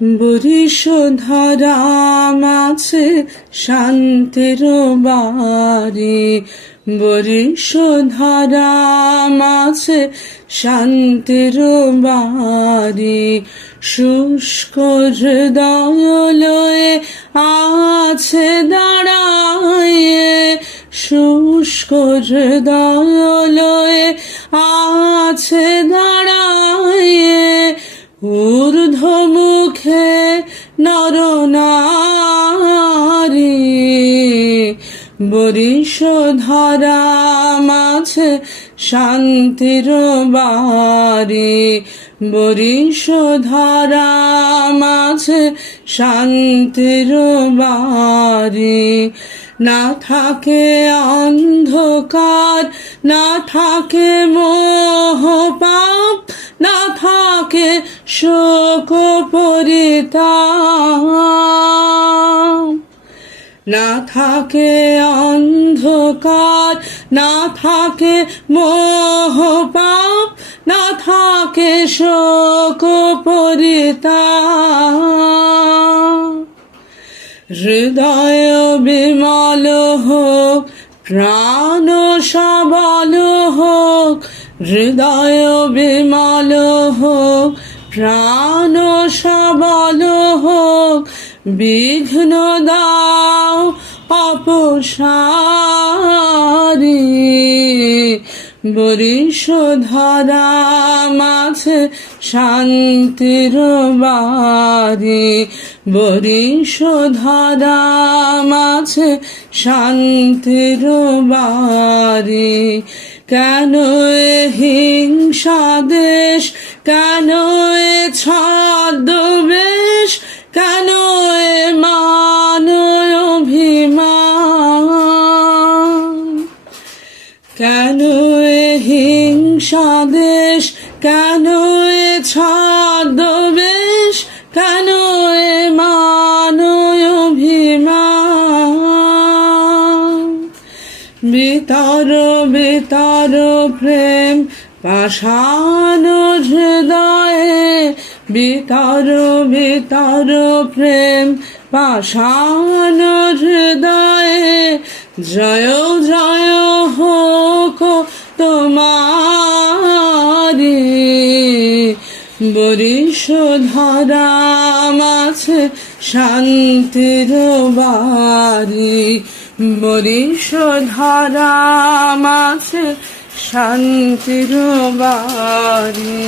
বরিশধারা মাছে শান্তির বাড়ি, বরিশধারা মাছে শান্তির বাড়ি। শুষ্ক হৃদয় লয়ে আছে দাঁড়ায়ে, শুষ্ক হৃদয় লয়ে আছে দাঁড়ায়ে। ঊর্ধ্ব মুখে নরনারী, বরিশধারা মাছে শান্তির বাড়ি, বরিশধারা মাছে শান্তির বাড়ি। না থাকে অন্ধকার, না থাকে মোহ পাপ, না থাকে শোক পরিতাপ। না থাকে অন্ধকার, না থাকে মোহ পাপ, না থাকে শোক পরিতাপ। হৃদয় বিমল হোক, প্রাণ সবল হোক, হৃদয় বিমল হোক, প্রাণ সবল হোক। বিঘ্ন দাও অপসারী, বরিশধারা মাছে শান্তির বাড়ি, বরিশধারা মাছে শান্তির বাড়ি। কেন এ হিংসা দেশ, কেন এ ছদ্মবেশ, কেন এ মান অভিমান। কেন এ হিংসা দেশ, কেন এ ছদ্মবেশ, কেন এ মান অভিমান। বিতর বিতর প্রেম পাষাণ হৃদয়ে, বিতর বিতর প্রেম পাষাণ হৃদয়ে। জয় জয় হোক তোমারি, বরিশধারা মাছে শান্তির বাড়ি, বরিশধারা মাছে শান্তির বাড়ি।